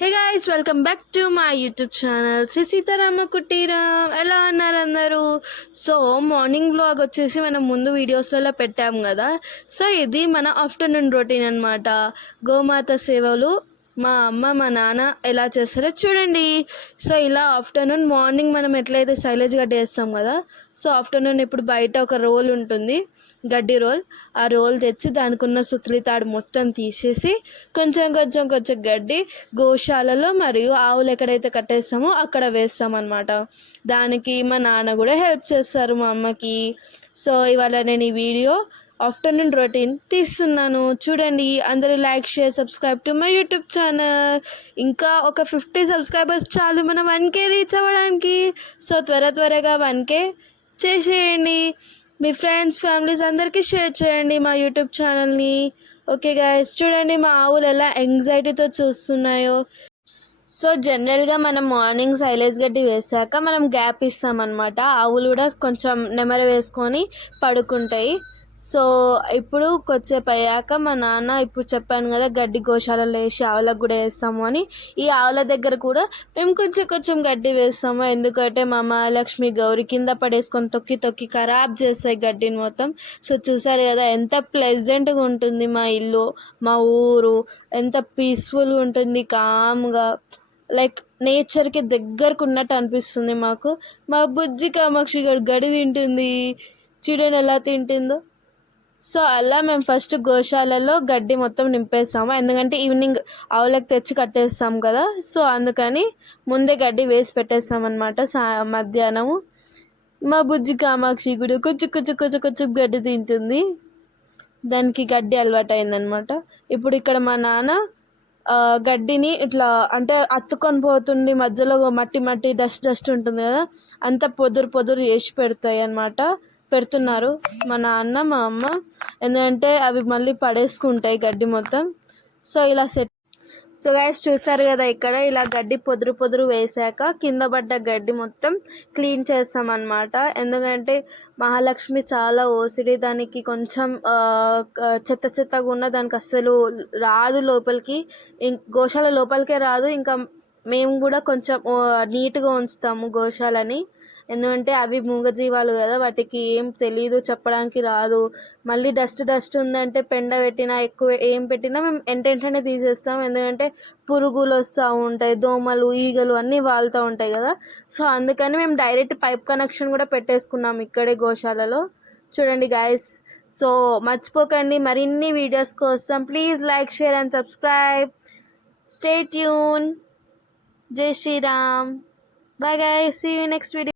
Hey guys, welcome back to my YouTube channel Shri Sitarama Kuteeram. ఎలా ఉన్నారు అందరూ? సో మార్నింగ్ వ్లాగ్ వచ్చేసి మనం ముందు వీడియోస్లలో పెట్టాము కదా. సో ఇది మన ఆఫ్టర్నూన్ రొటీన్ అనమాట. గోమాత సేవలు మా అమ్మ మా నాన్న ఎలా చేస్తారో చూడండి. సో ఇలా ఆఫ్టర్నూన్ మార్నింగ్ మనం ఎట్లయితే సైలేజ్ గడ్డ వేస్తాం కదా, సో ఆఫ్టర్నూన్ ఇప్పుడు బయట ఒక రోల్ ఉంటుంది, గడ్డి రోల్. ఆ రోల్ తెచ్చి దానికి ఉన్న సుత్లి తాడు మొత్తం తీసేసి కొంచెం కొంచెం కొంచెం గడ్డి గోశాలలో మరియు ఆవులు ఎక్కడైతే కట్టేస్తామో అక్కడ వేస్తామన్నమాట. దానికి మా నాన్న కూడా హెల్ప్ చేస్తారు మా అమ్మకి. సో ఇవాళ నేను ఈ వీడియో ఆఫ్టర్నూన్ రొటీన్ తీస్తున్నాను, చూడండి. అందరూ like, share, subscribe to my YouTube channel. ఇంకా ఒక 50 సబ్స్క్రైబర్స్ చాలు మనం 1K రీచ్ అవ్వడానికి. సో త్వరగా 1K చేసేయండి. మీ ఫ్రెండ్స్, ఫ్యామిలీస్ అందరికీ షేర్ చేయండి మా యూట్యూబ్ ఛానల్ని. ఓకే గైస్, చూడండి మా ఆవులు ఎలా యాంగ్జైటీతో చూస్తున్నాయో. సో జనరల్గా మనం మార్నింగ్ సైలేజ్ గడ్డి వేసాక మనం గ్యాప్ ఇస్తామన్నమాట. ఆవులు కూడా కొంచెం నెమరు వేసుకొని పడుకుంటాయి. సో ఇప్పుడు కొద్దిసేపు అయ్యాక మా నాన్న, ఇప్పుడు చెప్పాను కదా గడ్డి గోశాలలో వేసి ఆవులకు కూడా వేస్తాము అని, ఈ ఆవుల దగ్గర కూడా మేము కొంచెం గడ్డి వేస్తాము. ఎందుకంటే మా మహాలక్ష్మి గౌరి కింద పడేసుకొని తొక్కి తొక్కి ఖరాబ్ చేస్తాయి గడ్డిని మొత్తం. సో చూసారు కదా ఎంత ప్లెజెంట్గా ఉంటుంది మా ఇల్లు, మా ఊరు ఎంత పీస్ఫుల్గా ఉంటుంది, కామ్గా, లైక్ నేచర్కి దగ్గరకు ఉన్నట్టు అనిపిస్తుంది మాకు. మా బుజ్జి కామాక్షి గడి తింటుంది, చూడండి ఎలా తింటుందో. సో అలా మేము ఫస్ట్ గోశాలలో గడ్డి మొత్తం నింపేస్తాము, ఎందుకంటే ఈవినింగ్ ఆవులకు తెచ్చి కట్టేస్తాం కదా. సో అందుకని ముందే గడ్డి వేసి పెట్టేస్తాం అనమాట. మధ్యాహ్నము మా బుజ్జి కామాక్షి కూడా కొంచెం గడ్డి తింటుంది, దానికి గడ్డి అలవాటు అయిందనమాట. ఇప్పుడు ఇక్కడ మా నాన్న గడ్డిని ఇట్లా అంటే అత్తుకొని పోతుండి, మధ్యలో మట్టి డస్ట్ ఉంటుంది కదా, అంతా పొదురు వేసి పెడుతున్నారు మా నాన్న మా అమ్మ. ఎందుకంటే అవి మళ్ళీ పడేసుకుంటాయి గడ్డి మొత్తం. సో ఇలా సెట్. సో గైస్ చూసారు కదా, ఇక్కడ ఇలా గడ్డి పొదురు వేసాక కింద పడ్డ గడ్డి మొత్తం క్లీన్ చేస్తామన్నమాట. ఎందుకంటే మహాలక్ష్మి చాలా ఓసిడి, దానికి కొంచెం చెత్తగా ఉన్న దానికి అస్సలు రాదు లోపలికి, గోశాల లోపలికే రాదు. ఇంకా మేము కూడా కొంచెం నీట్గా ఉంచుతాము గోశాలని, ఎందుకంటే అవి మూగజీవాలు కదా, వాటికి ఏం తెలీదు, చెప్పడానికి రాదు. మళ్ళీ డస్ట్ ఉందంటే పెండ పెట్టినా ఎక్కువ ఏం పెట్టినా మేము వెంటనే తీసేస్తాం, ఎందుకంటే పురుగులు వస్తూ ఉంటాయి, దోమలు, ఈగలు అన్నీ వాళ్తూ ఉంటాయి కదా. సో అందుకని మేము డైరెక్ట్ పైప్ కనెక్షన్ కూడా పెట్టేసుకున్నాం ఇక్కడే గోశాలలో. చూడండి గాయస్. సో మర్చిపోకండి, మరిన్ని వీడియోస్ కోసం please like, share and subscribe. Stay tune. జై Sriram. Bye guys, see you next video.